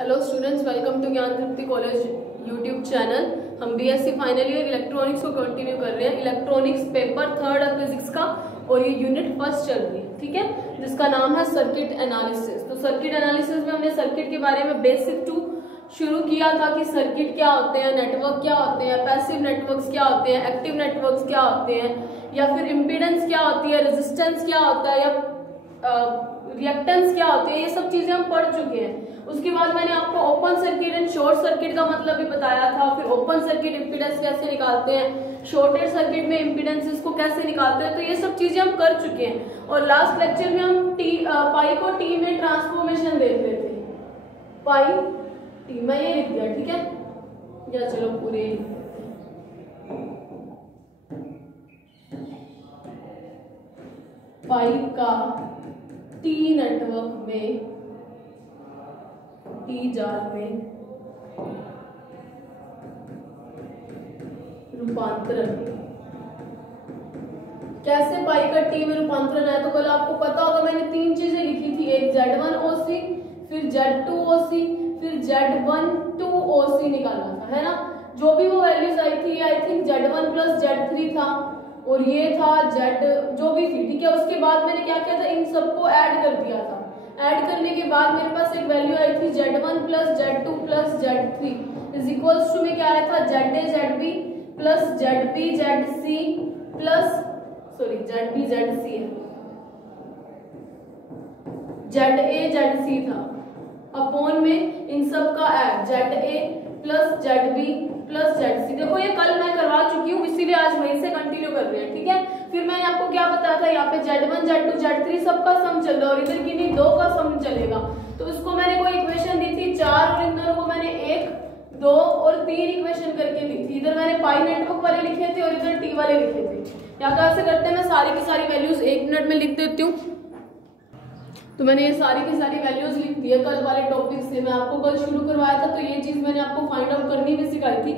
Hello students, welcome to ज्ञान तृप्ति college YouTube channel. हम BSc final year electronics को continue कर रहे हैं। इलेक्ट्रॉनिक्स पेपर 3rd है फिजिक्स का और ये यूनिट 1 चल रही है, ठीक है, जिसका नाम है सर्किट एनालिसिस। तो सर्किट एनालिसिस में हमने सर्किट के बारे में बेसिक 2 शुरू किया था कि सर्किट क्या होते हैं, नेटवर्क क्या होते हैं, पैसिव नेटवर्क्स क्या होते हैं, एक्टिव नेटवर्क्स क्या होते हैं, या फिर इम्पीडेंस क्या होती है, रेजिस्टेंस क्या होता है, या रिएक्टेंस क्या होती है। ये सब चीजें हम पढ़ चुके हैं। उसके बाद मैंने आपको open circuit and short circuit का मतलब भी बताया था। फिर ओपन सर्किट इम्पीडेंस कैसे निकालते हैं, शॉर्टेड सर्किट में इम्पीडेंसेस को कैसे निकालते हैं। तो ये सब चीजें हम कर चुके हैं। और लास्ट लेक्चर में हम पाई को टी में ट्रांसफॉर्मेशन देख रहे थे। पाई टी में ये लिख दिया, ठीक है, या चलो पूरे पाई का टी नेटवर्क में, टी जाल में रूपांतरण। कैसे पाई का टी में रूपांतरण है, तो कल आपको पता होगा मैंने 3 चीजें लिखी थी। एक Z1 OC, फिर Z2 OC, फिर Z1 OC निकालना था, है ना। जो भी वो वैल्यूज आई थी, I think Z1 plus Z3 था और ये था Z जो भी थी, ठीक है। उसके बाद मैंने क्या किया था, इन सबको ऐड कर दिया था। ऐड करने के बाद मेरे पास एक वैल्यू आई थी Z1 plus Z2 plus Z3 is equals to में क्या आया था, ZA ZB plus ZB ZC plus ZB ZC है, ZA ZC था अपॉन में इन सब का add ZA plus ZB plus ZC। देखो ये कल मैं करवा चुकी हूँ, इसीलिए आज वहीं से कंटिन्यू कर रहे हैं, ठीक है। फिर मैंने आपको क्या बताया था, यहाँ पे Z1 Z2 Z3 सबका सम चल रहा है और इधर किन्हीं 2 का सम चलेगा। तो इसको मैंने कोई इक्वेशन दी थी 4 और इन दोनों को मैंने 1, 2 और 3 इक्वेशन करके दी थी। इधर मैंने पाई नेटवर्क वाले लिखे थे और इधर टी वाले लिखे थे। या कैसे करते हैं, मैं सारी की सारी वैल्यूज 1 मिनट में लिख देती हूँ। तो मैंने ये सारी की सारी वैल्यूज लिख दी है कल वाले टॉपिक से। मैं आपको कल शुरू करवाया था, तो ये चीज मैंने आपको फाइंड आउट करनी भी सिखाई थी।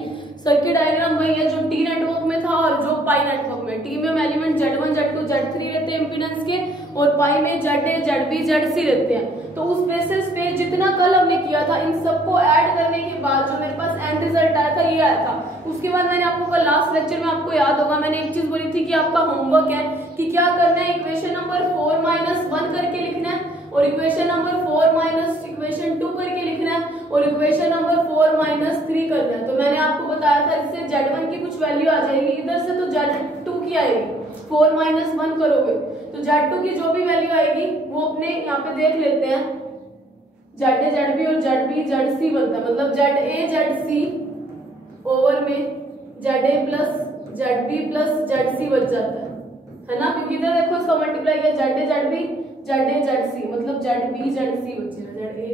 सर्किट डायग्राम वही है जो टी नेटवर्क में था और जो पाई नेटवर्क में। टी में हम एलिमेंट Z1 Z2 Z3 रहते हैं इम्पीडेंस के, और पाई में ZA ZB ZC रहते हैं। तो उस बेसिस पे जितना कल हमने किया था, इन सबको ऐड करने के बाद जो मेरे पास एंड रिजल्ट आया था, ये आया था। उसके बाद मैंने आपको कल लास्ट लेक्चर में, आपको याद होगा, मैंने एक चीज बोली थी कि आपका होमवर्क है कि क्या करना है, इक्वेशन नंबर 4-1 करके लिखना है, और इक्वेशन नंबर 4 माइनस इक्वेशन 2 करके लिखना है, और इक्वेशन नंबर 4-3 करना है। तो मैंने आपको बताया था इससे Z1 की कुछ वैल्यू आ जाएगी, इधर से तो Z2 की आएगी। 4-1 करोगे तो Z2 की जो भी वैल्यू आएगी वो अपने यहाँ पे देख लेते हैं। ZA ZB और ZB ZC बनता है, मतलब ZA ZC ओवर में ZA plus ZB plus ZC बच जाता है ना, क्योंकि इधर देखो इसका मल्टीप्लाई किया ZA ZB ZA ZC, मतलब ZB ZC बचेगा, ZA।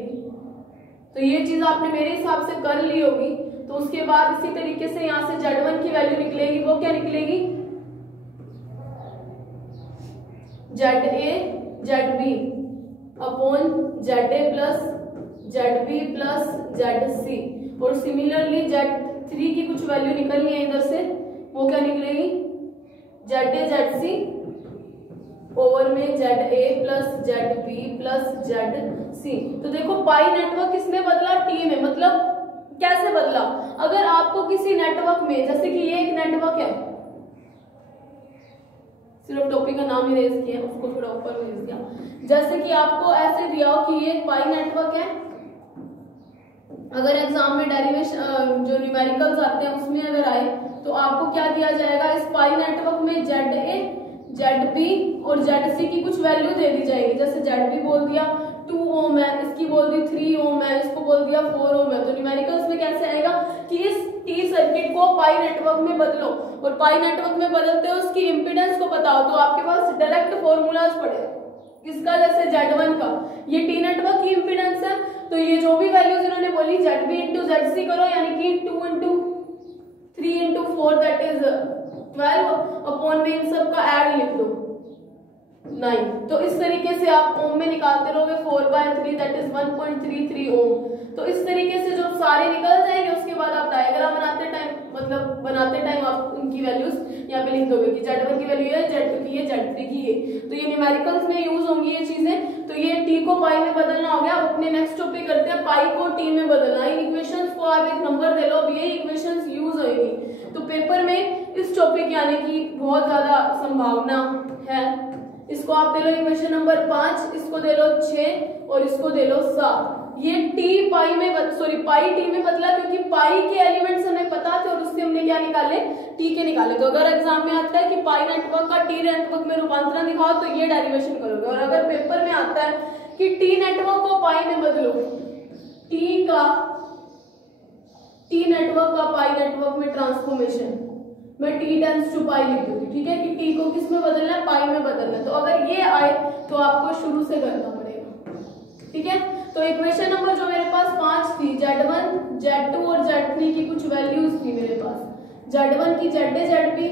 तो ये चीज आपने मेरे हिसाब से कर ली होगी। तो उसके बाद इसी तरीके से यहाँ से Z1 की वैल्यू निकलेगी, वो क्या निकलेगी, ZA ZB upon ZA plus ZB plus ZC। और सिमिलरली Z3 की कुछ वैल्यू निकलनी है इधर से, वो क्या निकलेगी, ZA ZC ओवर में ZA plus ZB plus ZC। तो देखो पाई नेटवर्क किसमें बदला, टी में। मतलब कैसे बदला, अगर आपको किसी नेटवर्क में, जैसे कि ये एक नेटवर्क है, सिर्फ टॉपिक का नाम ही रेज किया, उसको थोड़ा ऊपर रेज किया। जैसे कि आपको ऐसे दिया हो कि ये पाई नेटवर्क है। अगर एग्जाम में डेरिवेशन जो न्यूमेरिकल्स आते हैं उसमें अगर आए तो आपको क्या दिया जाएगा, इस पाई नेटवर्क में ZA ZB और ZC की कुछ वैल्यू दे दी जाएगी। जैसे ZB बोल दिया 2 ओम है, इसकी बोल दी 3 ओम है, इसको बोल दिया 4 ओम है। तो न्यूमेरिकल्स में कैसे आएगा कि इस टी सर्किट को पाई नेटवर्क में बदलो, और पाई नेटवर्क में बदलते हो उसकी इम्पीडेंस को बताओ, तो आपके पास डायरेक्ट फॉर्मूलाज पड़े इसका। जैसे Z1 का ये टी नेटवर्क की इम्पीडेंस है, तो ये जो भी वैल्यूज इन्होंने बोली ZB इंटू ZC करो, यानी कि 2 into 3 into 4 that is 12 upon में इन सब का ऐड लिख दो 9। तो इस तरीके से आप ओम में निकालते रहोगे 4/3 दैट इज 1.33 ओम। तो इस तरीके से जो सारे निकल जाएंगे, उसके बाद आप डायग्राम बनाते टाइम, मतलब बनाते टाइम आप उनकी वैल्यूज यहाँ पे लिख दोगे कि Z1 की वैल्यू है, Z2 की है, Z3 की है। तो ये न्यूमेरिकल्स में यूज होंगी ये चीजें। तो ये टी को पाई में बदलना हो गया। अब अपने नेक्स्ट टॉपिक करते हैं पाई को टी में नंबर दे लो, अब यही इक्वेशंस यूज होगी। तो पेपर में इस टॉपिक आने की बहुत ज्यादा संभावना है। इसको आप दे लो इक्वेशन नंबर 5, इसको दे लो 6 और इसको दे लो 7। ये टी पाई में पाई टी में बदला क्योंकि पाई के एलिमेंट्स हमें पता थे और उससे हमने क्या निकाले, टी के निकाले। तो अगर एग्जाम में आता है कि पाई नेटवर्क का टी नेटवर्क में रूपांतरण दिखाओ तो ये डेरिवेशन करोगे। और अगर पेपर में आता है कि टी नेटवर्क को पाई में बदलो, टी नेटवर्क का पाई नेटवर्क में ट्रांसफॉर्मेशन, मैं टी टेंस टू पाई लिख दूंगी, ठीक है, कि टी को किस में बदलना है, पाई में बदलना है। तो अगर ये आए तो आपको शुरू से करना पड़ेगा, ठीक है। तो इक्वेशन नंबर जो मेरे पास 5 थी, Z1, Z2 और Z3 की कुछ वैल्यूज थी मेरे पास। Z1 की ZA ZB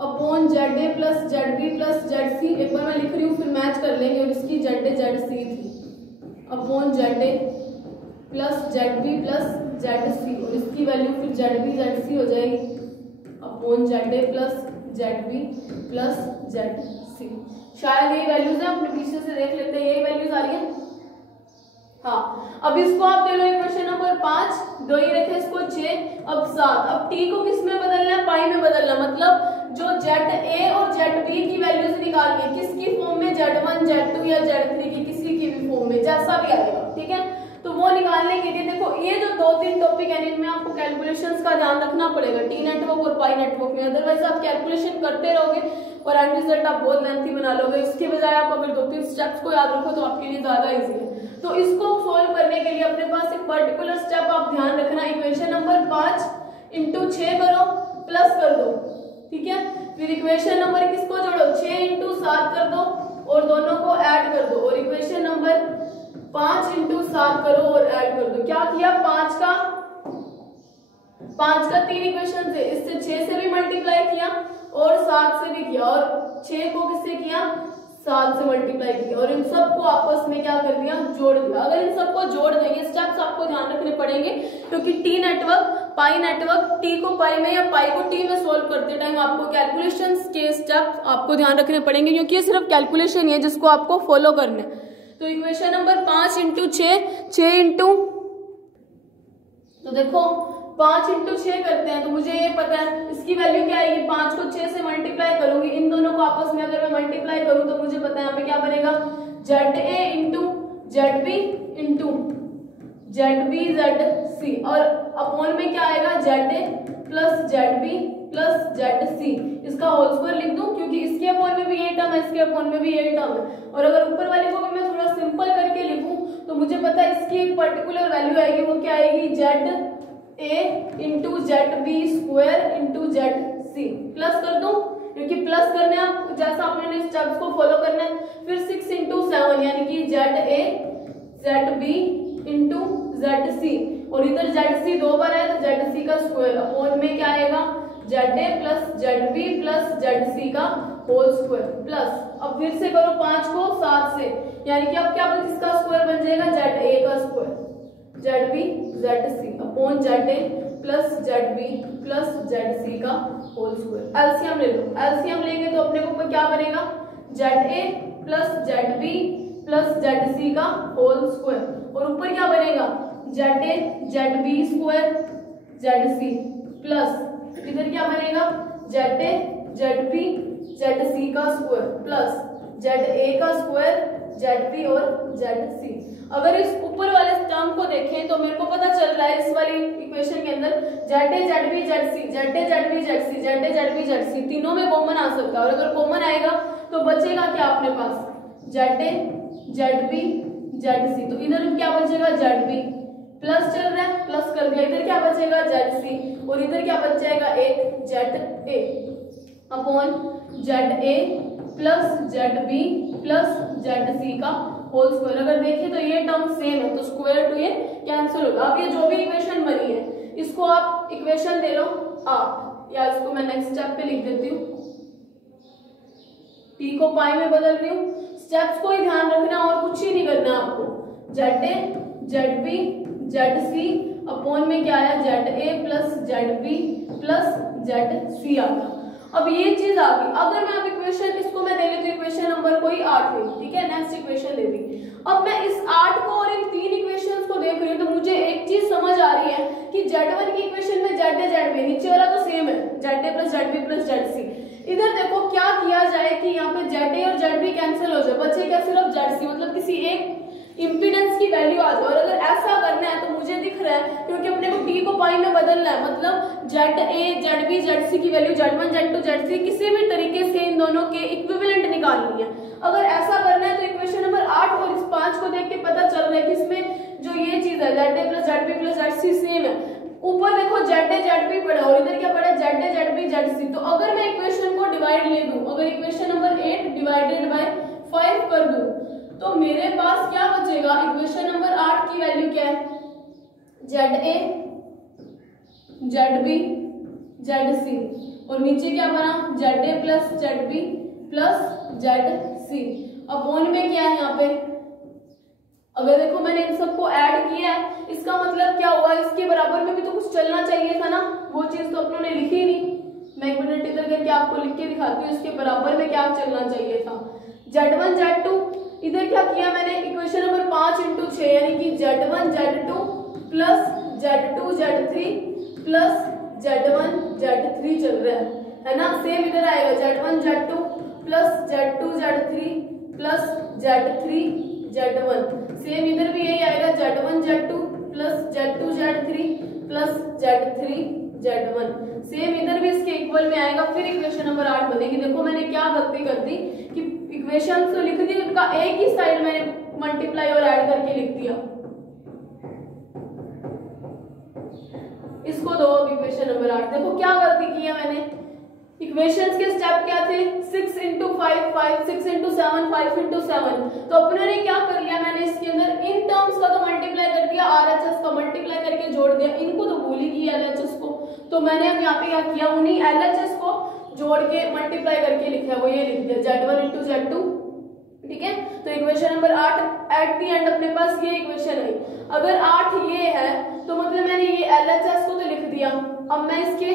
upon ZA plus ZB plus ZC, एक बार मैं लिख रही हूँ फिर मैच कर लेंगे। और इसकी ZA ZC थी upon ZA plus ZB plus ZC, और इसकी वैल्यू फिर ZB ZC हो जाएगी upon ZA plus ZB plus ZC। शायद यही वैल्यूज है, अपने पीछे से देख लेते हैं, यही वैल्यूज आ रही है। हाँ, अब इसको आप दे लो इक्वेशन नंबर 5, दो ही रखे इसको 6, अब 7। अब टी को किस में बदलना है, पाई में बदलना, मतलब जो ZA और ZB की वैल्यूज निकालनी है, किसकी फॉर्म में, Z1 Z2 या Z3 की, किसी की भी फॉर्म में, जैसा भी आएगा, ठीक है। तो वो निकालने के लिए देखो ये जो 2-3 टॉपिक है इनमें आपको कैलकुलेशंस का ध्यान रखना पड़ेगा, टी नेटवर्क और पाई नेटवर्क में। अदरवाइज आप कैलकुलेशन करते रहोगे और एंड रिजल्ट आप बहुत लेंथी बना लोगे। इसके बजाय आप अगर 2-3 स्टेप्स को याद रखो तो आपके लिए ज्यादा इजी है। तो इसको सोल्व करने के लिए अपने पास एक पर्टिकुलर स्टेप आप ध्यान रखना, इक्वेशन नंबर 5 इंटू 6 करो, प्लस कर दो, ठीक है। फिर इक्वेशन नंबर किसको जोड़ो, 6 इंटू 7 कर दो और दोनों को ऐड कर दो, और इक्वेशन नंबर 5 इंटू 7 करो और ऐड कर दो। क्या किया, 5 का 3 इक्वेशन थे, इससे 6 से भी मल्टीप्लाई किया और 7 से भी किया, और 6 को किससे किया, 7 से मल्टीप्लाई किया, और इन सबको आपस में क्या कर दिया, जोड़ दिया। अगर इन सबको जोड़ देंगे, स्टेप्स आपको ध्यान रखने पड़ेंगे क्योंकि टी नेटवर्क पाई नेटवर्क, टी को पाई में या पाई को टी में सोल्व करते टाइम आपको कैलकुलेशंस के स्टेप्स आपको ध्यान रखने पड़ेंगे, क्योंकि ये सिर्फ कैलकुलेशन ही है जिसको आपको फॉलो करना है। तो इक्वेशन नंबर 5 इंटू 6 इंटू, तो देखो 5 इंटू 6 करते हैं तो मुझे ये पता है इसकी वैल्यू क्या आएगी, 5 को 6 से मल्टीप्लाई करूंगी, इन दोनों को आपस में अगर मैं मल्टीप्लाई करूं तो मुझे पता है यहाँ पे क्या बनेगा, ZA into ZB into ZB ZC, और अपॉन में क्या आएगा, ZA plus ZB plus ZC, इसका होल स्क्वायर लिख दूं क्योंकि इसके अपॉन में भी यही टर्म है, इसके अपॉन में भी यही टर्म है। और अगर ऊपर वाले को भी मैं थोड़ा सिंपल करके लिखूं तो मुझे पता है इसकी एक पर्टिकुलर वैल्यू आएगी, वो क्या आएगी, ZA into ZB square into ZC, plus कर दूं क्योंकि प्लस करने आप जैसा आपने स्टेप्स को फॉलो करना है। फिर 6 इंटू 7 यानी कि ZA ZB इंटू ZC, और इधर ZC 2 बार है तो ZC का स्क्वायर, अपॉन में क्या आएगा, ZA plus ZB plus ZC का होल स्क्वायर, प्लस अब फिर से करो 5 को 7 से, यानी कि अब क्या इसका स्क्वायर बन जाएगा, ZA का square ZB ZC upon ZA plus ZB plus ZC का होल स्क्वायर। एलसीएम ले लो, एलसीएम लेंगे तो अपने को क्या बनेगा, ZA plus ZB plus ZC का होल स्क्वायर, और ऊपर क्या बनेगा, ZA ZB square ZC plus इधर क्या बनेगा, ZA ZB ZC का स्क्वायर प्लस ZA का स्क्वायर ZB और ZC। अगर इस ऊपर वाले टर्म को देखें तो मेरे को पता चल रहा है इस वाली इक्वेशन के अंदर ZA ZB ZC ZA ZB ZC ZA ZB ZC तीनों में कॉमन आ सकता है, और अगर कॉमन आएगा तो बचेगा क्या अपने पास, ZA ZB ZC, तो इधर क्या बचेगा, ZB प्लस चल रहा है, प्लस कर दिया, इधर क्या बचेगा, ZC, और इधर क्या बच जाएगा, एक ZA upon ZA plus ZB plus ZC का होल स्क्वायर। अगर देखें तो ये टर्म सेम है तो स्क्वायर टू ये कैंसिल होगा। अब ये जो भी इक्वेशन बनी है इसको आप इक्वेशन दे लो आप, या इसको मैं नेक्स्ट स्टेप पे लिख देती हूँ, टी को पाई में बदल रही हूँ। स्टेप्स को ही ध्यान रखना और कुछ ही नहीं करना आपको, ZA ZB ZC अपॉन में क्या आया, ZA plus ZB plus ZC आ गया। अब ये चीज आ गई, अगर मैं अब इक्वेशन इसको मैं दे ली तो इक्वेशन नंबर कोई 8 हुई, ठीक है, नेक्स्ट इक्वेशन दे दी। अब मैं इस 8 को और इन 3 इक्वेशंस को देख रही हूँ तो मुझे एक चीज समझ आ रही है कि Z1 की इक्वेशन में ZA ZB, नीचे वाला तो सेम है, ZA plus ZB plus ZC। इधर देखो क्या किया जाए कि यहाँ पे ZA और ZB कैंसिल हो जाए, बचे क्या सिर्फ ZC, मतलब किसी एक इम्पीडेंस की वैल्यू आ जाए। और अगर ऐसा करना है तो मुझे दिख रहा है, क्योंकि अपने को T को पाई में बदलना है, मतलब ZA ZB ZC की वैल्यू Z1 Z2 ZC किसी भी तरीके से इन दोनों के इक्विवेलेंट निकालनी है। अगर ऐसा करना है तो इक्वेशन नंबर 8 और इस 5 को देख के पता चल रहा है कि इसमें जो ये चीज है ZA plus ZB plus ZC same है। ऊपर देखो ZA ZB पड़ा और इधर क्या पड़ा है ZA ZB ZC। तो अगर मैं इक्वेशन को डिवाइड ले दूं, अगर इक्वेशन नंबर 8 डिवाइडेड बाय 5 कर दूं तो मेरे पास क्या बचेगा, इक्वेशन नंबर 8 की वैल्यू क्या है ZA ZB ZC और नीचे क्या बना ZA plus ZB plus ZC। Upon में क्या है यहाँ पे, अगर देखो मैंने इन सबको ऐड किया है, इसका मतलब क्या हुआ, इसके बराबर में भी तो कुछ चलना चाहिए था ना, वो चीज तो अपनों ने लिखी नहीं। मैं एक मिनट इधर करके आपको लिख के दिखाती हूँ, इसके बराबर में क्या चलना चाहिए था। Z1 Z2, इधर क्या किया मैंने, इक्वेशन नंबर 5 इंटू 6 यानी कि Z1 Z2 plus Z2 Z3 plus Z1 Z3 चल रहा है ना। सेम इधर आएगा Z1 Z2 plus Z2 Z3 plus Z3 Z1, same इधर भी यही आएगा Z1 Z2 plus Z2 Z3 plus Z3 Z1, same इधर भी इसके इक्वल में आएगा। फिर इक्वेशन नंबर 8 बनेगी। देखो मैंने क्या गलती कर दी कि इक्वेशन तो लिख दी, उनका एक ही साइड मैंने मल्टीप्लाई और ऐड करके लिख दिया। इसको दो अब इक्वेशन नंबर 8। देखो क्या गलती की है मैंने, इक्वेशंस के स्टेप क्या थे 6 इंटू 5 5, 6 इंटू 7 5 इंटू 7। तो अपने ने क्या कर लिया, मैंने इसके अंदर इन टर्म्स का तो मल्टीप्लाई कर दिया, RHS का मल्टीप्लाई करके जोड़ दिया, इनको तो भूल ही गई LHS को। तो मैंने अब यहाँ पे क्या किया, उन्हीं LHS को जोड़ के मल्टीप्लाई करके लिखा है, वो ये लिख दिया Z1 इंटू Z2। ठीक है, तो equation number 8 at the end अपने पास ये इक्वेशन है। अगर 8 ये है तो मतलब मैंने ये LHS को तो लिख दिया। अब मैं इसके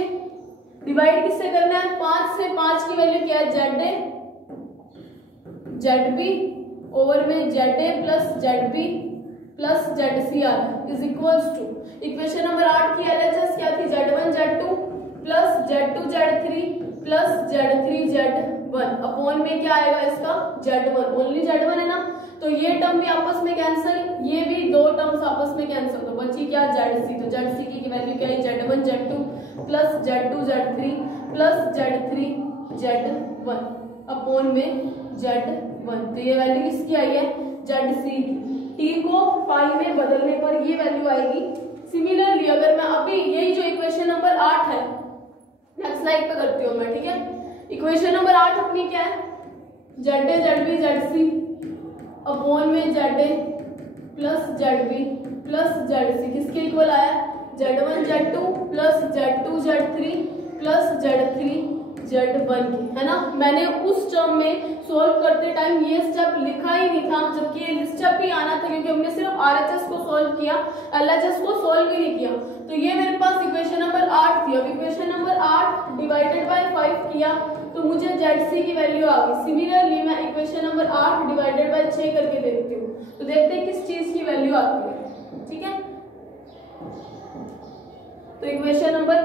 डिवाइड किससे करना है, 5 से। 5 की वैल्यू क्या है ZA ZB ओवर में ZA plus ZB plus ZC आ रहा है is equals to equation number 8 की LHS क्या थी Z1 Z2 plus Z2 Z3 plus Z3 Z1 upon में क्या आएगा इसका Z1, ओनली Z1 है ना, तो ये टर्म भी आपस में कैंसिल, ये भी दो टर्म्स आपस में कैंसिल, तो बची क्या ZC। तो ZC की वैल्यू क्या है Z1 Z2 plus Z2 Z3 plus Z3 Z1 upon में Z1। तो ये वैल्यू किसकी आई है ZC की। T को पाई में बदलने पर ये वैल्यू आएगी। सिमिलरली अगर मैं अभी यही जो इक्वेशन नंबर 8 है नेक्स्ट स्लाइड पे करती हूँ मैं, ठीक है। इक्वेशन नंबर 8 अपनी क्या है ZA ZB ZC अपॉन में ZA plus ZB plus ZC किसके इक्वल आया Z1 Z2 plus Z2 Z3 plus Z3 Z1 की, है ना। मैंने उस टर्म में सोल्व करते टाइम ये स्टेप लिखा ही नहीं था, जबकि ये स्टेप भी आना था क्योंकि हमने सिर्फ RHS को सोल्व किया, LHS को सोल्व ही नहीं किया। तो ये मेरे पास इक्वेशन नंबर 8 थी। अब इक्वेशन नंबर 8 डिवाइडेड बाय 5 किया तो मुझे ZC की वैल्यू आ गई। सिमिलरली मैं इक्वेशन नंबर 8 डिवाइडेड बाय 6 करके देखती हूँ, तो देखते हैं किस चीज की वैल्यू आती है, ठीक है। तो इक्वेशन नंबर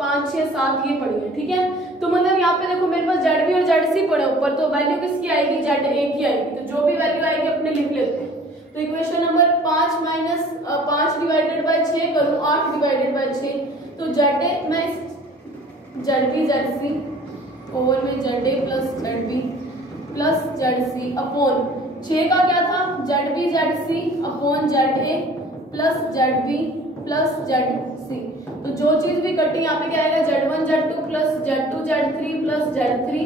5 6 7 ये पड़ी है, ठीक है। तो मतलब यहाँ पे देखो मेरे पास ZB और ZC पड़े ऊपर, तो वैल्यू किसकी आएगी ZA की आएगी, तो जो भी वैल्यू आएगी अपने लिख लेते हैं। तो equation number 5 minus 5 divided by 6 करूँ 8 डिवाइडेड बाय 6, तो ZA मैं ZB ZC ओवर में ZA plus ZB plus ZC upon 6 का क्या था ZB ZC upon ZA plus ZB plus ZC। तो जो चीज भी कटी यहाँ पे क्या आएगा Z1 Z2 plus Z2 Z3 plus Z3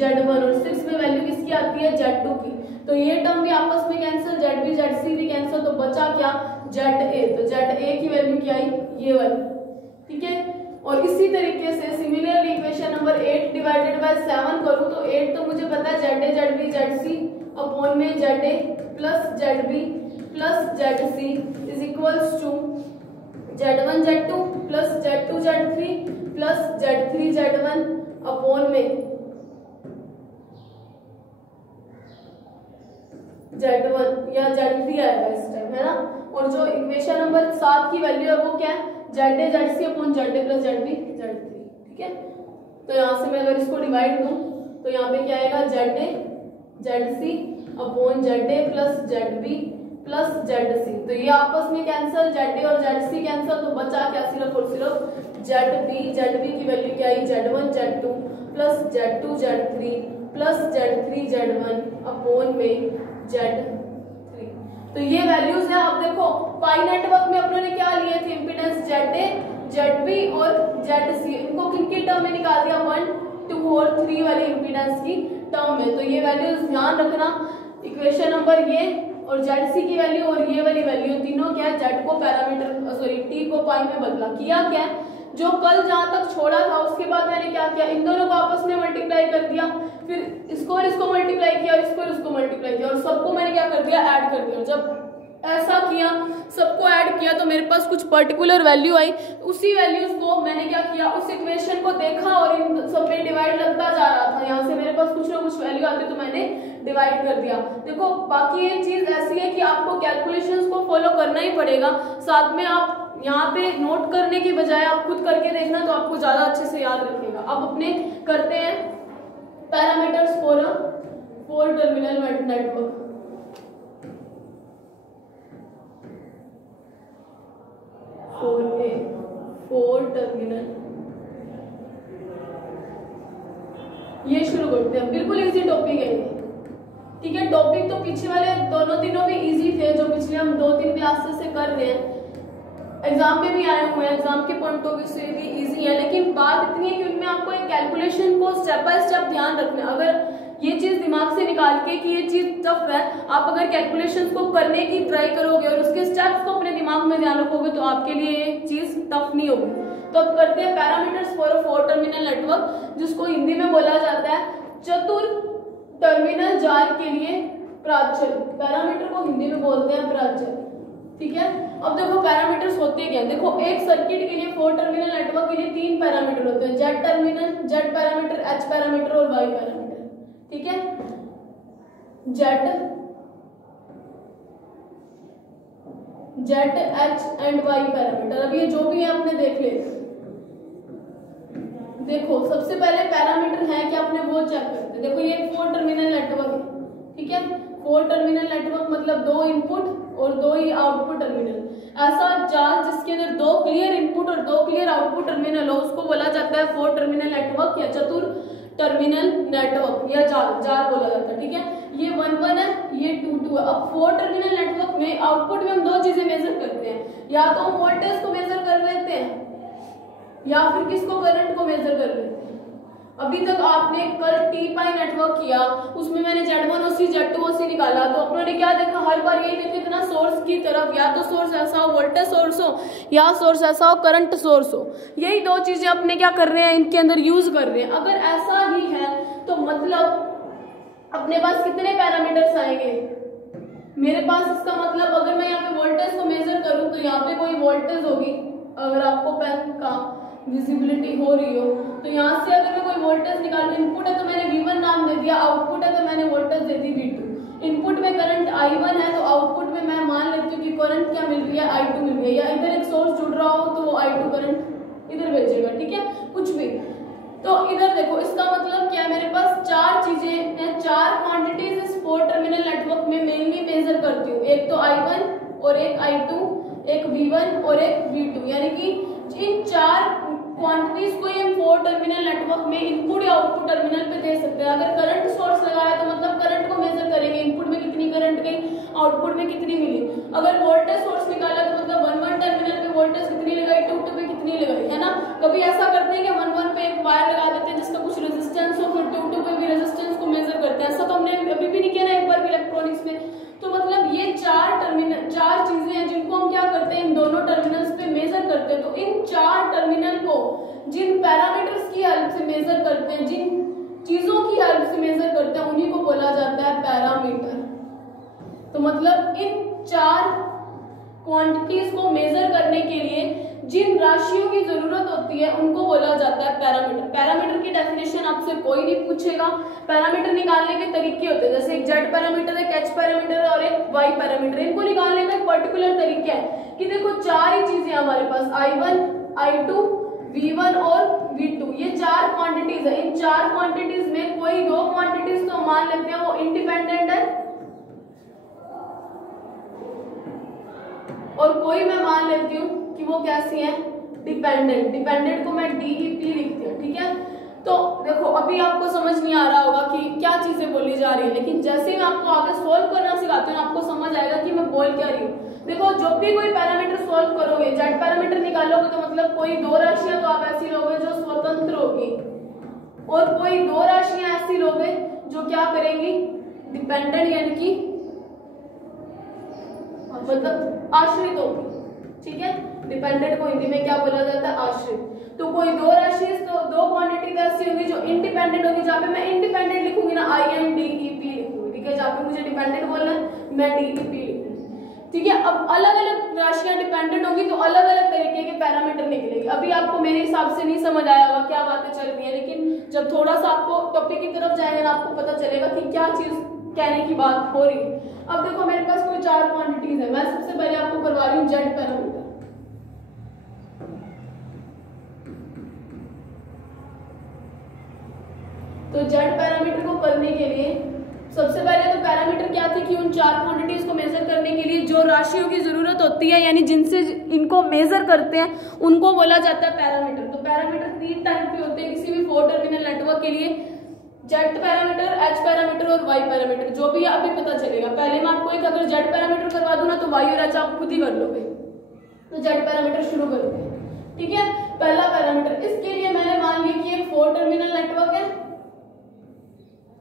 Z1 और 6 में वैल्यू किसकी आती है Z2 की। तो ये टर्म भी आपस में कैंसिल, ZB ZC भी कैंसिल, तो बचा क्या ZA। तो ZA की वैल्यू क्या आई ये वाली, ठीक है। और इसी तरीके से similarly equation number 8 divided by 7 करूँ तो 8 तो मुझे पता है ZA ZB ZC अपॉन में ZA plus ZB plus ZC is equals to Z1 Z2 plus Z2 Z3 plus Z3 Z1 upon में Z1 या Z3 आएगा इस टाइम, है ना। और जो इक्वेशन नंबर 7 की वैल्यू है वो क्या है, Z A Z C upon Z A plus Z B Z three. ठीक है, तो यहाँ से मैं अगर इसको डिवाइड दूं तो यहाँ पे क्या आएगा, Z A Z C upon Z A plus Z B plus Z C. तो ये आपस में कैंसिल, जेड ए और जेड सी कैंसिल, तो बचा क्या सिर्फ और सिर्फ जेड बी की वैल्यू क्या आई, Z one Z two plus Z two Z three plus Z three Z one upon में जेड थ्री। तो ये वैल्यूज है। आप देखो पाई नेटवर्क में अपनों ने क्या लिए थे, impedance Z A Z B और जेड सी, इनको किनकी टर्म में निकाल दिया, 1 2 और 3 वाली इम्पीडेंस की टर्म में। तो ये वैल्यूज ध्यान रखना, इक्वेशन नंबर ये और जेड सी की वैल्यू और ये वाली वैल्यू तीनों क्या है, जेड को पैरामीटर सॉरी टी को पाई में बदला। किया क्या है, जो कल जहां तक छोड़ा था उसके बाद मैंने क्या किया, इन दोनों को आपस में मल्टीप्लाई कर दिया, फिर इसको और इसको मल्टीप्लाई किया और इसको और इसको मल्टीप्लाई किया और सबको मैंने क्या कर दिया, ऐड कर दिया। जब ऐसा किया, सबको ऐड किया, तो मेरे पास कुछ पर्टिकुलर वैल्यू आई। उसी वैल्यूज को मैंने क्या किया, उस इक्वेशन को देखा और इन सब में डिवाइड लगता जा रहा था। यहाँ से मेरे पास कुछ ना कुछ वैल्यू आती तो मैंने डिवाइड कर दिया। देखो बाकी एक चीज ऐसी है कि आपको कैलकुलेशंस को फॉलो करना ही पड़ेगा, साथ में आप यहाँ पे नोट करने की बजाय आप खुद करके देखना, तो आपको ज्यादा अच्छे से याद रखेगा। अब अपने करते हैं parameters for a 4 terminal network. Four terminal, ये शुरू करते हैं। बिल्कुल इजी टॉपिक है, ठीक है। टॉपिक तो पीछे वाले दोनों तीनों भी इजी थे, जो पिछले हम 2-3 क्लासेस से कर रहे हैं, एग्जाम में भी आए हुए हैं, एग्जाम के पॉइंट ऑफ व्यू से भी इजी है। लेकिन बात इतनी है कि उनमें आपको एक कैलकुलेशन को स्टेप बाय स्टेप ध्यान रखना है। अगर ये चीज दिमाग से निकाल के कि ये चीज टफ है, आप अगर कैलकुलेशंस को करने की ट्राई करोगे और उसके स्टेप्स को अपने दिमाग में ध्यान रखोगे तो आपके लिए ये चीज टफ नहीं होगी। तो अब करते हैं parameters for a 4 terminal network, जिसको हिंदी में बोला जाता है चतुर टर्मिनल जाल के लिए प्राचल। पैरामीटर को हिंदी में बोलते हैं प्राचल, ठीक है। अब देखो पैरामीटर्स होते क्या, देखो एक सर्किट के लिए 4 टर्मिनल नेटवर्क के लिए 3 पैरामीटर होते हैं, Z terminal, Z parameter, H parameter और वाई पैरामीटर, ठीक है। Z H and Y parameter, अब ये जो भी है आपने देख लेते। देखो सबसे पहले पैरामीटर है कि आपने वो चेक करते। देखो ये 4 टर्मिनल नेटवर्क है, ठीक है। 4 टर्मिनल नेटवर्क मतलब 2 इनपुट और 2 ही आउटपुट टर्मिनल। ऐसा जाल जिसके अंदर 2 क्लियर इनपुट और 2 क्लियर आउटपुट टर्मिनल हो उसको बोला जाता है 4 टर्मिनल नेटवर्क या चतुर टर्मिनल नेटवर्क या जाल बोला जाता है, ठीक है। ये 1-1 है, ये 2-2 है। अब 4 टर्मिनल नेटवर्क में आउटपुट में हम 2 चीजें मेजर करते हैं, या तो हम वोल्टेज को मेजर कर लेते हैं या फिर किसको, करंट को मेजर कर लेते हैं। अभी तक आपने कल टी पाई नेटवर्क किया, उसमें मैंने Z1 OC Z2 OC निकाला, तो अपनों ने क्या देखा, हर बार यही देखते थे ना, सोर्स की तरफ या तो सोर्स ऐसा हो वोल्टेज सोर्स हो या सोर्स ऐसा हो करंट सोर्स हो। यही 2 चीजें अपने क्या कर रहे हैं, इनके अंदर यूज कर रहे हैं। अगर ऐसा ही है तो मतलब अपने पास कितने पैरामीटर्स आएंगे, मेरे पास इसका मतलब अगर मैं यहाँ पे वोल्टेज को मेजर करूँ तो यहाँ पे कोई वोल्टेज होगी, अगर आपको पेन का विजिबिलिटी हो रही हो तो यहाँ से अगर मैं कोई वोल्टेज निकालूं, इनपुट है तो मैंने V1 नाम दे दिया, आउटपुट है तो मैंने वोल्टेज दे दी V2। इनपुट में करंट I1 है तो आउटपुट में मैं मान लेती हूँ कि करंट क्या मिल रही है, I2 मिल रही है, या इधर एक सोर्स जुड़ रहा हो तो वो I2 करंट इधर भेजेगा, ठीक है, कुछ भी। तो इधर देखो इसका मतलब क्या है, मेरे पास 4 चीजें हैं, 4 क्वांटिटीज इस 4 टर्मिनल नेटवर्क में मेनली मेजर करती हूँ। एक तो I1 और एक I2, एक V1 और एक V2, यानी कि इन 4 क्वांटिटीज को हम 4 टर्मिनल नेटवर्क में इनपुट या आउटपुट टर्मिनल पे दे सकते हैं। अगर करंट सोर्स लगाया तो मतलब करंट को मेजर करेंगे, इनपुट में कितनी करंट गई, आउटपुट में कितनी मिली। अगर वोल्टेज सोर्स निकाला तो मतलब 1-1 टर्मिनल पे वोल्टेज कितनी लगाई, 2-2 पे कितनी लगाई, है ना। कभी ऐसा करते हैं कि 1-1 पे एक वायर लगा देते हैं जिसका कुछ रेजिस्टेंस हो, फिर 2-2 पे भी रेजिस्टेंस को मेजर करते हैं। ऐसा तो हमने अभी भी नहीं किया ना एक बार भी इलेक्ट्रॉनिक्स में। तो मतलब ये 4 चीजें हैं जिनको हम क्या करते हैं, इन दोनों टर्मिनल्स पे मेजर करते हैं। तो इन 4 टर्मिनल को जिन पैरामीटर्स की हेल्प से मेजर करते हैं, जिन चीजों की हेल्प से मेजर करते हैं, उन्हीं को बोला जाता है पैरामीटर। तो मतलब इन 4 क्वांटिटीज को मेजर करने के लिए जिन राशियों की जरूरत होती है उनको बोला जाता है पैरामीटर। पैरामीटर की डेफिनेशन आपसे कोई नहीं पूछेगा। पैरामीटर निकालने के तरीके होते हैं, जैसे एक जेड पैरामीटर, एक एच पैरामीटर और एक वाई पैरामीटर। इनको निकालने का एक पर्टिकुलर तरीका है कि देखो चार ही चीजें हमारे पास, I1, I2, V1 और V2, ये चार क्वांटिटीज है। इन चार क्वांटिटीज में कोई दो क्वांटिटीज तो मान लेते हैं वो इंडिपेंडेंट है और कोई मैं मान लेती हूँ कि वो कैसी है, डिपेंडेंट। डिपेंडेंट को मैं DEP लिखती हूँ, ठीक है। तो देखो अभी आपको समझ नहीं आ रहा होगा कि क्या चीजें बोली जा रही है, लेकिन जैसे मैं आपको आगे सोल्व करना सिखाती हूँ आपको समझ आएगा कि मैं बोल क्या रही हूँ। देखो जब भी कोई पैरामीटर सोल्व करोगे, जेड पैरामीटर निकालोगे तो मतलब कोई दो राशियां तो आप ऐसी लोगे जो स्वतंत्र होगी और कोई दो राशियां ऐसी लोगे जो क्या करेंगी, डिपेंडेंट यानी कि मतलब आश्रित होगी, ठीक है। डिपेंडेंट को हिंदी में क्या बोला जाता है, आश्रित। तो कोई दो राशि तो दो क्वांटिटी ऐसी होगी जो इंडिपेंडेंट होगी, जहाँ पे मैं इंडिपेंडेंट लिखूंगी ना INDEP लिखूंगी, ठीक है। जहाँ पे मुझे डिपेंडेंट बोलना है मैं DEP लिखूंगी, ठीक है। अब अलग अलग राशियां डिपेंडेंट होंगी तो अलग अलग तरीके के पैरामीटर निकलेंगे। अभी आपको मेरे हिसाब से नहीं समझ आया होगा क्या बातें चल रही है, लेकिन जब थोड़ा सा आपको टॉपिक की तरफ जाएंगे ना आपको पता चलेगा कि क्या चीज कहने की बात हो रही है। अब देखो मेरे पास कोई चार क्वांटिटीज है, मैं सबसे पहले आपको करवा रही हूँ जेड पैरामीटर। तो जेड पैरामीटर को करने के लिए सबसे पहले तो पैरामीटर क्या थे कि उन चार क्वांटिटीज को मेजर करने के लिए जो राशियों की जरूरत होती है, यानी जिनसे इनको मेजर करते हैं उनको बोला जाता है पैरामीटर। तो पैरामीटर तीन टाइप के होते हैं किसी भी 4 टर्मिनल नेटवर्क के लिए, जेड पैरामीटर, एच पैरामीटर और वाई पैरामीटर। जो भी अभी पता चलेगा, पहले मैं आपको एक अगर जेड पैरामीटर करवा दूं ना तो वाई और एच आप खुद ही कर लोगे। तो जेड पैरामीटर शुरू करते हैं, ठीक है। पहला पैरामीटर, इसके लिए मैंने मान लिया कि एक 4 टर्मिनल नेटवर्क है,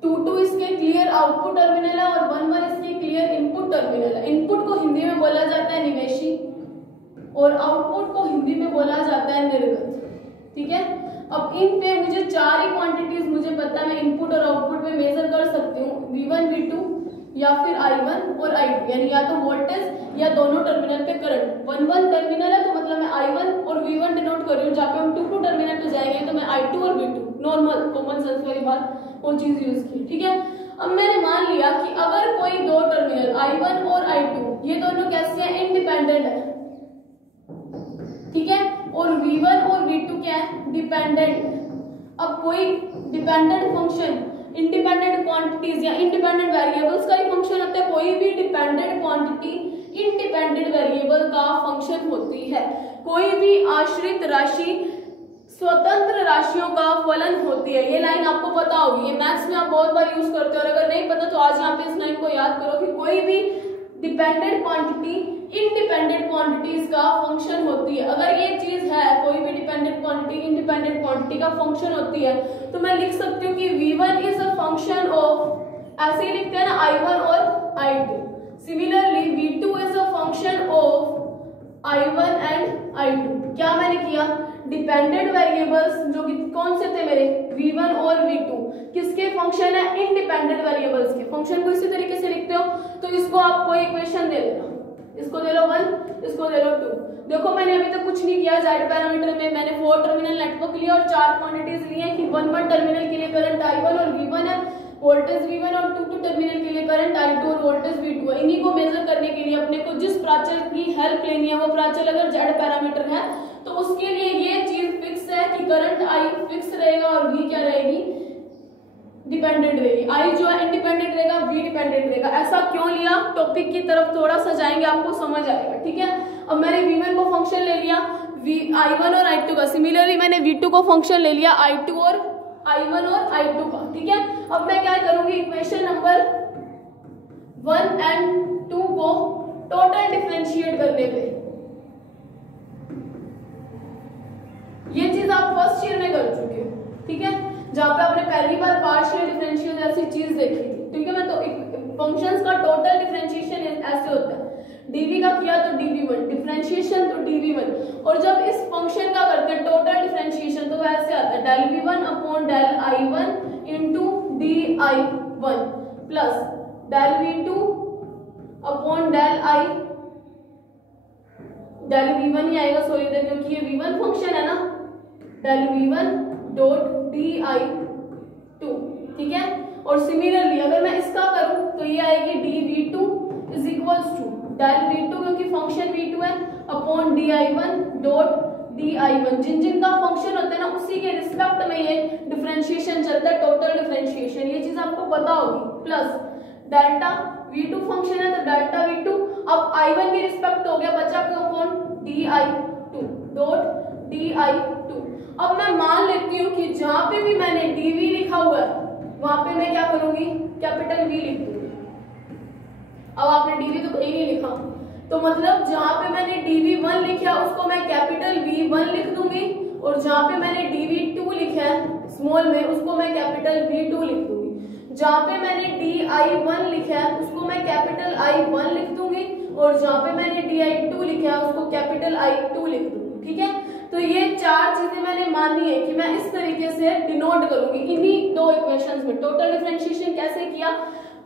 2 इसके क्लियर आउटपुट टर्मिनल है और 1 इसके क्लियर इनपुट टर्मिनल है। इनपुट को हिंदी में बोला जाता है निवेशी और आउटपुट को हिंदी में बोला जाता है निर्गत, ठीक है। अब इन पे मुझे चार ही क्वांटिटीज मुझे पता है, मैं इनपुट और आउटपुट पे मेजर कर सकती हूँ, V1, V2 या फिर I1 और I2, यानी या तो वोल्टेज या दोनों टर्मिनल पे करंट। 1 टर्मिनल है तो मतलब मैं I1 और V1 डिनोट कर रही हूँ, जहाँ पे हम 2 टर्मिनल पे जाएंगे तो मैं I2 और V2, नॉर्मल कॉमन सेंस वाली बात वो चीज यूज की, ठीक है। अब मैंने मान लिया कि अगर कोई दो टर्मिनल I1 और I2 ये दोनों कैसे हैं, इंडिपेंडेंट है, ठीक है, और V1 और V2 क्या है, डिपेंडेंट। अब कोई डिपेंडेंट फंक्शन इंडिपेंडेंट क्वांटिटीज या इंडिपेंडेंट वेरिएबल्स का ही फंक्शन होता है, कोई भी डिपेंडेंट क्वांटिटी इंडिपेंडेंट वेरिएबल का फंक्शन होती है। कोई भी आश्रित राशि स्वतंत्र राशियों का फलन होती है। ये लाइन आपको पता होगी, ये मैथ्स में आप बहुत बार यूज करते हो, और अगर नहीं पता तो आज यहाँ पे इस लाइन को याद करो कि कोई भी डिपेंडेंट क्वांटिटी इंडिपेंडेंट क्वांटिटीज का फंक्शन होती है। अगर ये चीज है, कोई भी डिपेंडेंट क्वांटिटी इंडिपेंडेंट क्वांटिटी का फंक्शन होती है, तो मैं लिख सकती हूँ कि V1 is a function of, ऐसे ही लिखते हैं ना, I1 और I2। Similarly V2 is a function of I1 and I2। क्या मैंने किया, डिपेंडेंट वेरिएबल्स जो कि कौन से थे मेरे, V1 और V2, किसके फंक्शन है, इंडिपेंडेंट वेरिएबल्स के। फंक्शन को इसी तरीके से लिखते हो, तो इसको आपको इक्वेशन दे देना, इसको दे लो 1, इसको दे लो 2। देखो मैंने अभी तक कुछ नहीं किया, जेड पैरामीटर में मैंने 4 टर्मिनल नेटवर्क लिया और 4 क्वांटिटीज लिए कि 1 टर्मिनल के लिए करंट I1 और V1 है, वोल्टेज V1 और 2 टर्मिनल के लिए करंट I2 और वोल्टेज V2 है। इन्हीं को मेजर करने के लिए अपने को जिस प्राचल की हेल्प लेनी है, वो प्राचल अगर जेड पैरामीटर है तो उसके लिए ये चीज फिक्स है कि करंट I फिक्स रहेगा और V क्या रहेगी, डिपेंडेंट रहेगी। I जो है इंडिपेंडेंट रहेगा, V डिपेंडेंट रहेगा। ऐसा क्यों लिया, टॉपिक की तरफ थोड़ा सा जाएंगे आपको समझ आएगा, ठीक है। अब मैंने V1 को फंक्शन ले लिया I1 और I2 का, सिमिलरली मैंने V2 को फंक्शन ले लिया I1 और I2 का, ठीक है। अब मैं क्या करूंगी, इक्वेशन नंबर 1 एंड 2 को टोटल डिफरेंशिएट करने पे, ये चीज आप फर्स्ट ईयर में कर चुके हो, ठीक है, जहां पे आपने पहली बार पार्शियल डिफरेंशियल जैसी चीज देखी थी, ठीक है। मैं तो फंक्शंस का टोटल डिफरेंशिएशन ऐसे होता है, dv का किया तो dv1, डिफरेंशिएशन तो dv1, और जब इस फंक्शन का करते हैं टोटल डिफरेंशिएशन तो वैसे आता है del v1 upon del I1 into di1 plus del v2 upon del v1 ही आएगा, सॉरी क्योंकि ये v1 फंक्शन है ना, del v1 डॉट di2, ठीक है। और सिमिलरली अगर मैं इसका करूं तो ये आएगी dv2 is equals to del v2 क्योंकि फंक्शन v2 है अपॉन di1 डॉट di1। जिन जिन का फंक्शन होता है ना उसी के रिस्पेक्ट में ये डिफरेंशिएशन चलता है, टोटल डिफरेंशिएशन, ये चीज आपको पता होगी। प्लस डेल्टा v2 फंक्शन है तो डेल्टा v2, अब i1 के रिस्पेक्ट हो गया, बचा अपॉन di2 डॉट di2। अब मैं मान लेती हूँ कि जहां पे भी मैंने dv लिखा हुआ है वहां पे मैं क्या करूंगी, कैपिटल V लिख दूंगी। अब आपने dv तो कहीं नहीं लिखा, तो मतलब जहां पे मैंने dv1 लिखा उसको मैं कैपिटल V1 लिख दूंगी, और जहां पे मैंने dv2 लिखा है स्मॉल में उसको मैं कैपिटल V2 लिख दूंगी। जहां पे मैंने di1 लिखा है उसको मैं कैपिटल I1 लिख दूंगी, और जहां पे मैंने di2 लिखा है उसको कैपिटल I2 लिख दूंगी, ठीक है। तो ये चार चीजें मैंने मानी है कि मैं इस तरीके से डिनोट करूंगी इन्हीं दो इक्वेशंस में। टोटल डिफरेंशिएशन कैसे किया,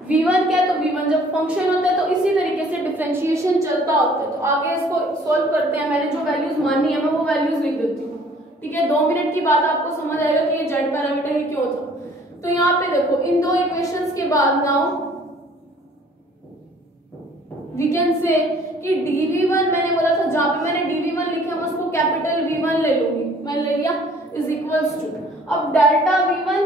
v1 क्या है तो v1 जब फंक्शन होता है तो इसी तरीके से डिफरेंशिएशन चलता होता है। तो आगे इसको सॉल्व करते हैं। मैंने जो वैल्यूज मानी है मैं वो वैल्यूज लिख देती हूँ, ठीक है। 2 मिनट की बात आपको समझ आएगा कि ये जेड पैरामीटर ही क्यों था। तो यहाँ पे देखो इन दो इक्वेशंस के बाद नाउ वी कैन से कि dv1 मैंने बोला था जहां पे मैंने dv1 लिखा मैं उसको कैपिटल V1 ले लूंगी, मैंने ले लिया इज इक्वल्स टू, अब delta v1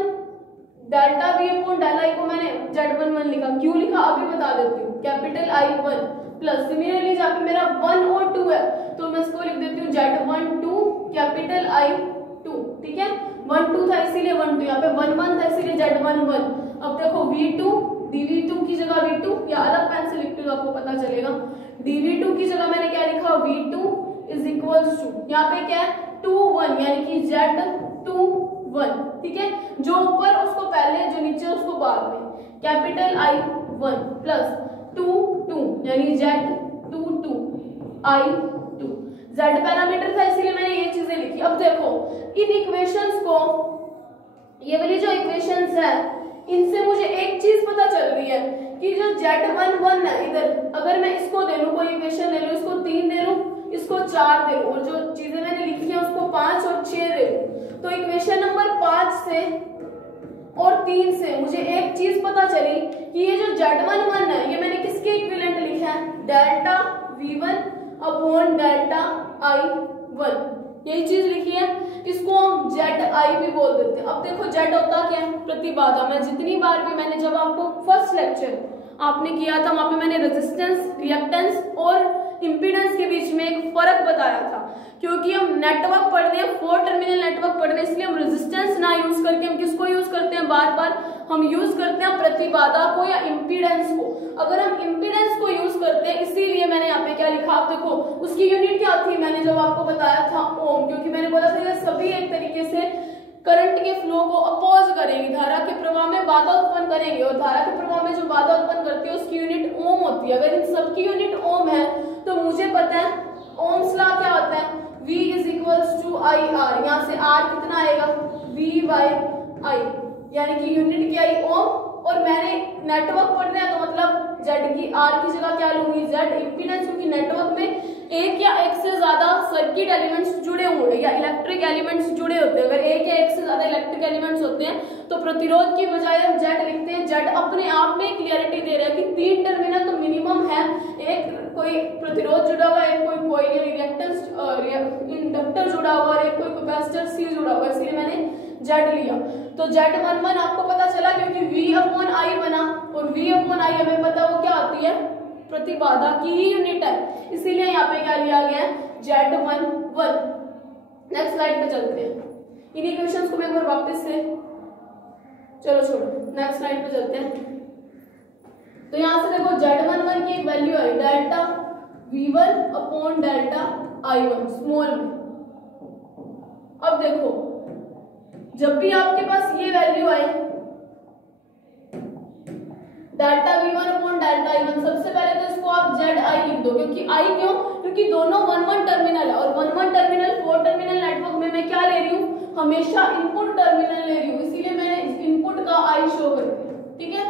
delta v upon del i को मैंने z11 लिखा, क्यों लिखा अभी बता देती हूँ, कैपिटल I1 प्लस सिमिलरली जहां पे मेरा 1 और 2 है तो मैं इसको लिख देती हूँ z12 कैपिटल I2, ठीक है। 1 2 था इसीलिए 1 2, यहाँ पे 1 1 था इसीलिए z11। अब देखो v2 dv2 की जगह v2, या अलग पेन से लिखती हूँ आपको पता चलेगा, dv2 की जगह मैंने क्या लिखा v2 इज इक्वल्स टू, यहाँ पे क्या है 2 1 यानी कि z21, ठीक है। जो ऊपर उसको पहले, जो नीचे उसको बाद में, कैपिटल I1 प्लस 2 2 यानी z22 I2। z पैरामीटर था इसीलिए मैंने ये चीजें लिखी। अब देखो इन इक्वेशंस को, ये वाली जो इक्वेशंस है इनसे मुझे एक चीज पता चल रही है कि जो z11 है इधर, अगर मैं इसको दे लूं, कोई इक्वेशन ले लूं, इसको 3 दे लूं, इसको 4 दे लूं, और जो चीजें मैंने लिखी है उसको 5 और 6 दे लूं, तो इक्वेशन नंबर 5 से और 3 से मुझे एक चीज पता चली कि ये जो z11 है ये मैंने किसके इक्विवेलेंट लिखा है, delta v1 upon delta I1, यही चीज लिखी है। इसको हम ZI भी बोल देते हैं। अब देखो Z होता क्या है, प्रतिबाधा। मैं जितनी बार भी, मैंने जब आपको फर्स्ट लेक्चर आपने किया था वहां पे मैंने रेजिस्टेंस, रिएक्टेंस और इंपीडेंस के बीच में एक फर्क बताया था, क्योंकि हम नेटवर्क पढ़ रहे हैं, 4 टर्मिनल नेटवर्क पढ़ रहे हैं, इसलिए हम रेजिस्टेंस ना यूज करके हम किसको यूज करते हैं, बार बार हम यूज करते हैं प्रतिबाधा को या इंपीडेंस को। अगर हम इंपीडेंस को यूज करते हैं, इसीलिए मैंने यहाँ पे क्या लिखा, आप देखो उसकी यूनिट क्या थी, मैंने जब आपको बताया था ओम, क्योंकि मैंने बोला था ये सभी एक तरीके से करंट के फ्लो को अपोज करेंगे, धारा के प्रवाह में बाधा उत्पन्न करेंगे, और धारा के प्रवाह में जो बाधा उत्पन्न करती है उसकी यूनिट ओम होती है। अगर इन सबकी यूनिट ओम है तो मुझे पता है ओम्स लॉ क्या होता है, V is equals to I R. यहाँ से R कितना आएगा, V बाय I, यानी कि यूनिट क्या आई ओम। और मैंने नेटवर्क पढ़ना है तो मतलब Z की R की जगह क्या लूंगी, Z इंपीडेंस, क्योंकि नेटवर्क में एक या एक से ज्यादा सर्किट एलिमेंट्स जुड़े होंगे या इलेक्ट्रिक एलिमेंट्स जुड़े होते हैं। अगर एक या एक से ज्यादा इलेक्ट्रिक एलिमेंट्स होते हैं तो प्रतिरोध की बजाय हम Z लिखते हैं। Z अपने आप में क्लियरिटी दे रहा है कि 3 टर्मिनल तो मिनिमम है, एक कोई प्रतिरोध जुड़ा हुआ है, एक कोई रिएक्टेंस इंडक्टर जुड़ा हुआ है, एक कोई कैपेसिटर C जुड़ा हुआ है, इसलिए मैंने Z लिया। तो Z11 आपको पता चला क्योंकि V अपॉन I बना, और V अपॉन I हमें पता वो क्या होती है, प्रतिबाधा की ही यूनिट है, इसीलिए यहाँ पे क्या लिया गया है, Z11। नेक्स्ट स्लाइड पे चलते हैं। इन इक्वेशंस को मैं एक बार वापस से, चलो छोड़ो, नेक्स्ट स्लाइड पे चलते हैं। तो यहाँ से देखो Z11 की एक वैल्यू है delta V1 upon delta I1 small में। अब देखो जब भी आपके पास ये वैल्यू आए delta V1 upon delta I1, सबसे पहले तो इसको आप ZI लिख दो, क्योंकि I क्यों, क्योंकि दोनों 1-1 टर्मिनल है, और 1-1 टर्मिनल 4 टर्मिनल नेटवर्क में मैं क्या ले रही हूँ, हमेशा इनपुट टर्मिनल ले रही हूँ, इसीलिए मैंने इनपुट का I शो कर दिया, ठीक है।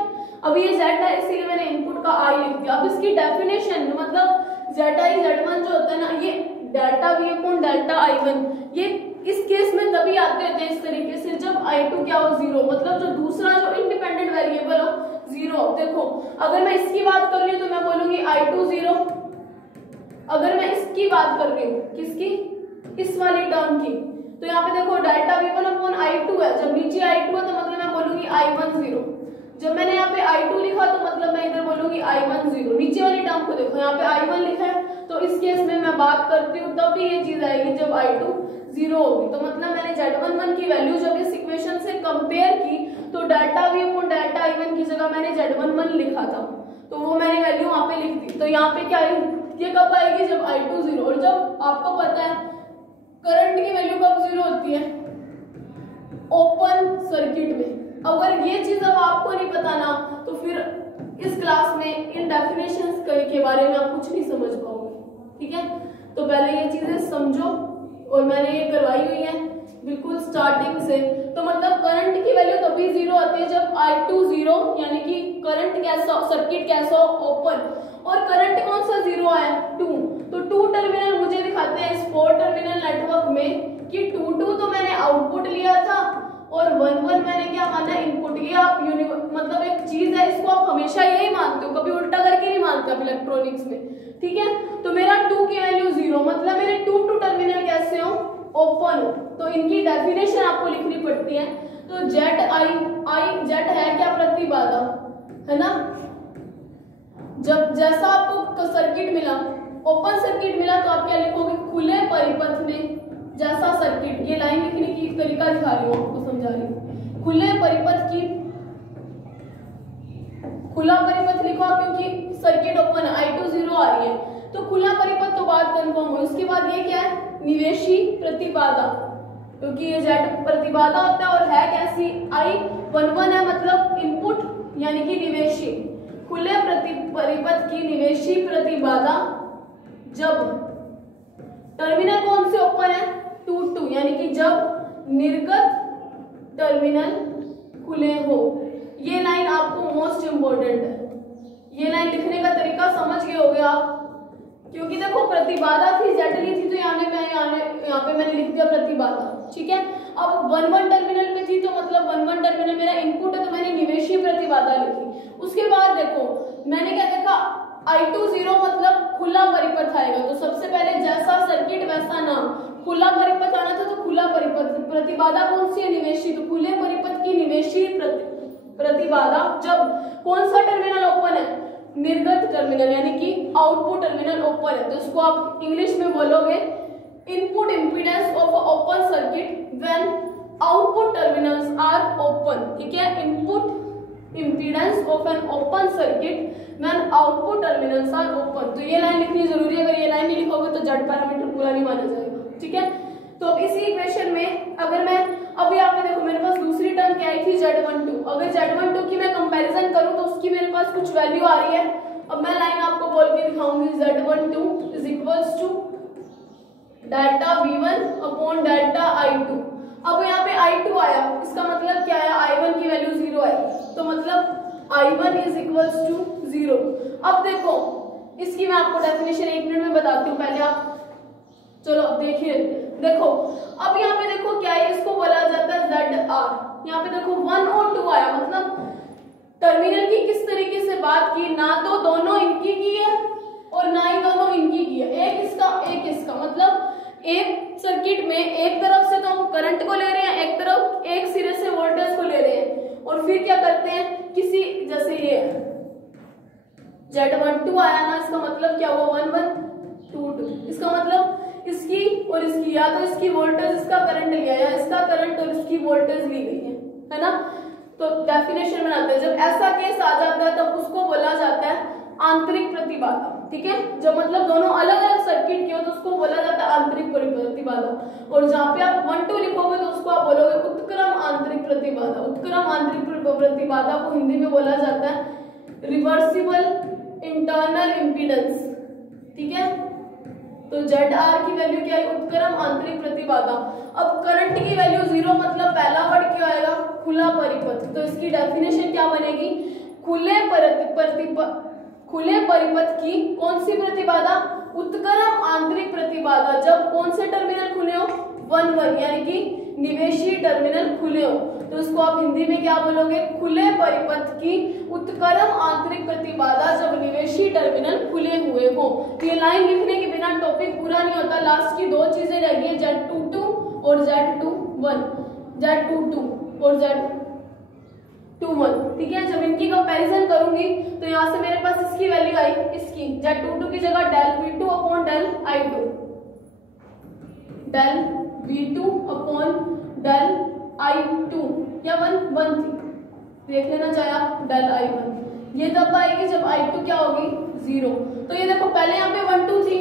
अब ये Z है इसीलिए मैंने इनपुट का I लिख दिया। अब इसकी डेफिनेशन मतलब ZI Z1 जो होता है ना, ये delta V upon delta I1 ये इस केस में तभी आते हैं इस तरीके से जब I2 क्या हो 0, मतलब जो दूसरा जो इंडिपेंडेंट वेरिएबल हो 0। देखो अगर मैं इसकी बात कर रही हूँ तो मैं बोलूंगी I2 0। अगर मैं इसकी बात कर रही हूँ, किसकी, इस वाली टर्म की, तो यहाँ पे देखो डेल्टा V1 अपॉन I2 है। जब नीचे I2 है तो मतलब मैं बोलूंगी I1 0। जब मैंने यहाँ पे I2 लिखा तो मतलब मैं इधर बोलूंगी I1 0। नीचे वाली टर्म को देखो, यहाँ पे I1 लिखा है, तो इस केस में मैं बात करती हूँ तब भी ये चीज आएगी जब I2 0 होगी। तो मतलब मैंने Z11 की वैल्यू जब इस इक्वेशन से कंपेयर की तो delta V upon delta I1 की जगह मैंने Z11 लिखा था, तो वो मैंने वैल्यू वहां पे लिख दी। तो यहाँ पे क्या है, ये कब आएगी, जब I2 0। और जब आपको पता है करंट की वैल्यू कब 0 होती है, ओपन सर्किट में। अगर ये चीज अब आपको नहीं पता ना तो फिर इस क्लास में इन डेफिनेशंस के बारे में आप कुछ नहीं समझ पाओगे, ठीक है। तो पहले ये चीजें समझो, और मैंने ये करवाई हुई है बिल्कुल स्टार्टिंग से। तो मतलब करंट की वैल्यू तभी 0 आती है जब I2 0, यानी कि करंट कैसा, सर्किट कैसा, ओपन। और करंट कौन सा 0 आया, 2। तो 2 टर्मिनल मुझे दिखाते हैं इस 4 टर्मिनल नेटवर्क में कि 2 तो मैंने आउटपुट लिया था और 1 मैंने क्या माना, इनपुट। ये आप मतलब एक चीज है, इसको आप हमेशा यही मानते हो, कभी उल्टा करके नहीं मानते आप इलेक्ट्रॉनिक्स में, ठीक है। तो मेरा 2 की वैल्यू 0, मतलब मेरे 2 टर्मिनल कैसे हो, ओपन हो। तो इनकी डेफिनेशन आपको लिखनी पड़ती है। तो जेड है क्या, प्रतिबाधा, है ना। जब जैसा आपको सर्किट मिला, ओपन सर्किट मिला, तो आप क्या लिखोगे, खुले परिपथ में जैसा सर्किट। ये लाइन लिखने की तरीका दिखा रही हूँ, आपको समझा रही हूँ। खुले परिपथ की, खुला परिपथ लिखो क्योंकि सर्किट ओपन है, I2 0 आ रही है, तो खुला परिपथ तो बात कंफर्म हो। उसके बाद ये क्या है, निवेशी प्रतिबाधा, क्योंकि ये जेड प्रतिबाधा होता है और है कैसी, I11 है, मतलब इनपुट यानी कि निवेशी। खुले परिपथ की निवेशी प्रतिबाधा जब टर्मिनल कौन से ओपन है, 2 यानी कि जब निर्गत टर्मिनल खुले हो। ये लाइन आपको मोस्ट इंपोर्टेंट है, ये लाइन लिखने का तरीका समझ गए होगे आप, क्योंकि देखो प्रतिबाधा थी, जेड ली थी, तो यहाँ पे मैंने लिख दिया प्रतिबाधा, ठीक है। अब 1 टर्मिनल पे थी तो मतलब 1 टर्मिनल मेरा इनपुट है, तो मैंने निवेशी प्रतिबाधा लिखी। उसके बाद देखो मैंने क्या देखा, I2 0 मतलब खुला परिपथ आएगा, तो सबसे पहले जैसा सर्किट वैसा नाम, खुला परिपथ आना था तो खुला परिपथ। प्रतिबाधा कौन सी है, निवेशी। तो खुले परिपथ की निवेशी प्रतिबाधा जब कौन सा टर्मिनल ओपन है, निर्गत टर्मिनल यानी कि आउटपुट टर्मिनल ओपन है। तो इसको आप इंग्लिश में बोलोगे input impedance of open circuit when output terminals are open, ठीक है। Input impedance of an open circuit when output terminals are open. तो ये लाइन लिखनी जरूरी है, अगर ये लाइन नहीं लिखोगे तो जेड पैरामीटर पूरा नहीं माना जाएगा, ठीक है। तो अब इसी इक्वेशन में अगर मैं अब यहाँ पे देखो मेरे पास दूसरी टर्म क्या आई थी, Z12। अगर Z12 की मैं कंपैरिजन करूं तो उसकी मेरे पास कुछ वैल्यू आ रही है। अब मैं लाइन आपको बोल के दिखाऊंगी, Z12 is equals to delta V1 upon delta I2। अब यहाँ पे I2 आया, इसका मतलब क्या है, I1 की वैल्यू 0 आई, तो मतलब I1 इज इक्वल्स टू 0। अब देखो इसकी मैं आपको डेफिनेशन 1 मिनट में बताती हूँ, पहले आप चलो देखिए। देखो अब यहाँ पे देखो क्या है, इसको बोला जाता है ZR। यहाँ पे देखो 1 और 2 आया, मतलब टर्मिनल की किस तरीके से बात की, ना तो दोनों इनकी की है और ना ही दोनों इनकी की है, एक इसका एक इसका। मतलब एक सर्किट में एक तरफ से तो हम करंट को ले रहे हैं, एक तरफ एक सिरे से वोल्टेज को ले रहे हैं, और फिर क्या करते हैं, किसी जैसे ये Z12 आया ना, इसका मतलब क्या हुआ 1 1 2 2, इसका मतलब इसकी और इसकी, या तो इसकी वोल्टेज इसका करंट लिया या इसका करंट और इसकी वोल्टेज ली गई है ना। तो डेफिनेशन बनाते हैं, जब ऐसा केस आ जाता है तब उसको बोला जाता है आंतरिक प्रतिबाधा, ठीक है। जब मतलब दोनों अलग अलग सर्किट की हो तो उसको बोला जाता है आंतरिक प्रतिबाधा। और जहाँ पे आप 1 2 लिखोगे तो उसको आप बोलोगे उत्क्रम आंतरिक प्रतिबाधा। उत्क्रम आंतरिक प्रतिबाधा को हिंदी में बोला जाता है रिवर्सिबल इंटरनल इम्पीडेंस, ठीक है। तो ZR की वैल्यू क्या है, उत्क्रम आंतरिक प्रतिबाधा। अब करंट की वैल्यू 0, मतलब पहला वर्ड क्या आएगा, खुला परिपथ। तो इसकी डेफिनेशन क्या बनेगी, खुले परिपथ की कौन सी प्रतिबाधा, उत्क्रम आंतरिक प्रतिबाधा जब कौन से टर्मिनल खुले हो, 1 1, यानी निवेशी टर्मिनल खुले हो, तो उसको आप हिंदी में क्या बोलोगे, खुले परिपथ की उत्क्रम आंतरिक प्रतिबाधा जब निवेशी टर्मिनल खुले हुए हो। ये लाइन लिखने के बिना टॉपिक पूरा नहीं होता। लास्ट की दो चीजें रह गई, Z22 और Z21, Z22 और Z21, ठीक है। जब इनकी कंपैरिजन करूंगी तो यहाँ से मेरे पास इसकी वैल्यू आई, इसकी Z22 की जगह del V2 upon del I2, del V2 upon del I2, या 1 थी, देख लेना चाहे आप, del I1 ये तब आएगी जब I2 क्या होगी 0। तो ये देखो पहले यहाँ पे 1 2 थी,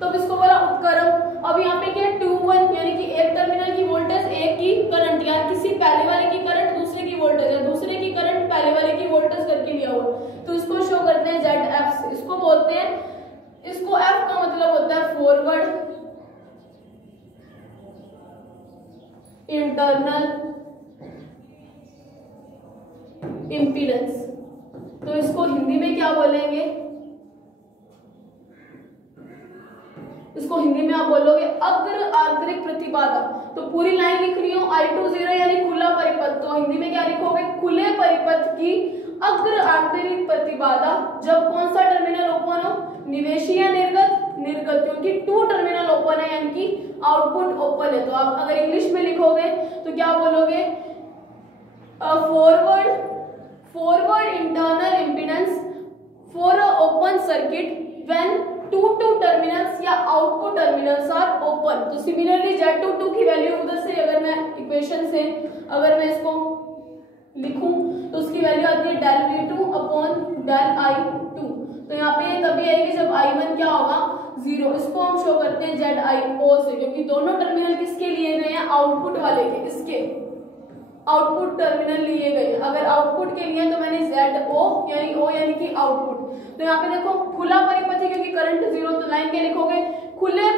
तो इसको बोला उपक्रम। अब यहाँ पे क्या 2 1, यानी कि एक टर्मिनल की वोल्टेज, एक की करंट, या किसी पहले वाले की करंट दूसरे की वोल्टेज, या दूसरे की करंट पहले वाले की वोल्टेज करके लिया हुआ, तो इसको शो करते हैं ZF से। इसको बोलते हैं, इसको F का मतलब होता है फॉरवर्ड इंटरनल इम्पीडेंस। तो इसको हिंदी में क्या बोलेंगे, इसको हिंदी में आप बोलोगे अग्र आंतरिक प्रतिबाधा। तो पूरी लाइन लिख रही हूं, I2 0 यानी खुला परिपथ, तो हिंदी में क्या लिखोगे, खुले परिपथ की अग्र आंतरिक प्रतिबाधा जब कौन सा टर्मिनल ओपन हो, निवेशी या निर्गत, निर्गत, क्योंकि 2 टर्मिनल ओपन है यानी कि आउटपुट ओपन है। तो आप अगर इंग्लिश में लिखोगे तो क्या बोलोगे, forward internal impedance for a open circuit when 2 terminals या आउटपुट टर्मिनल्स आर ओपन। तो सिमिलरली Z22 की वैल्यू उधर से अगर मैं इक्वेशन से अगर मैं इसको लिखूं तो उसकी वैल्यू आती है del V2 upon del I2। तो यहाँ पे तभी आएगी जब I1 क्या होगा 0। इसको हम शो करते हैं ZIO से, क्योंकि दोनों टर्मिनल किसके लिए गए हैं, आउटपुट वाले के, इसके आउटपुट टर्मिनल लिए गए। अगर आउटपुट के लिए तो मैंने ZO यानी O यानी कि आउटपुट। तो यहाँ पे देखो खुला परिपथ है क्योंकि करंट 0, तो लाइन क्या लिखोगे, खुले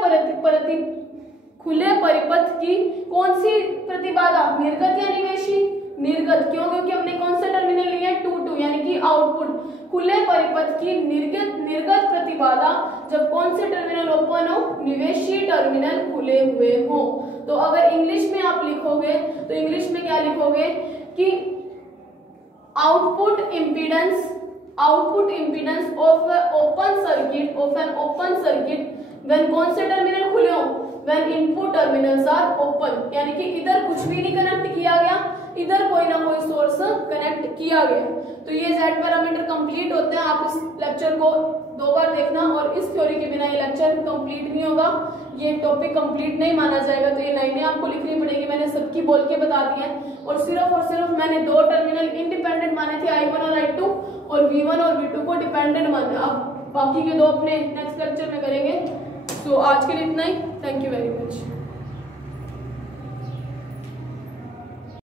परिपथ की कौन सी प्रतिबाधा, निर्गत या निवेशी, निर्गत। क्यों, क्योंकि हमने कौन सा टर्मिनल लिया है 2 यानी कि आउटपुट। खुले परिपथ की निर्गत प्रतिबाधा जब कौन से टर्मिनल ओपन हो, निवेशी टर्मिनल खुले हुए हो। तो अगर इंग्लिश में आप लिखोगे तो इंग्लिश में क्या लिखोगे कि output impedance of an open circuit when कौन से टर्मिनल खुले हो, when input terminals are open, यानी कि इधर कुछ भी नहीं कनेक्ट किया गया, इधर कोई ना कोई सोर्स कनेक्ट किया गया। तो ये Z पैरामीटर कंप्लीट होते हैं। आप इस लेक्चर को 2 बार देखना, और इस थ्योरी के बिना ये लेक्चर कंप्लीट नहीं होगा, ये टॉपिक कंप्लीट नहीं माना जाएगा। तो ये लाइनें आपको लिखनी पड़ेगी, मैंने सबकी बोल के बता दी है। और सिर्फ मैंने 2 टर्मिनल इंडिपेंडेंट माने थे, I1 और I2, और V1 और V2 को डिपेंडेंट माने। अब बाकी के 2 अपने नेक्स्ट लेक्चर में करेंगे। तो आज के लिए इतना ही। Thank you very much.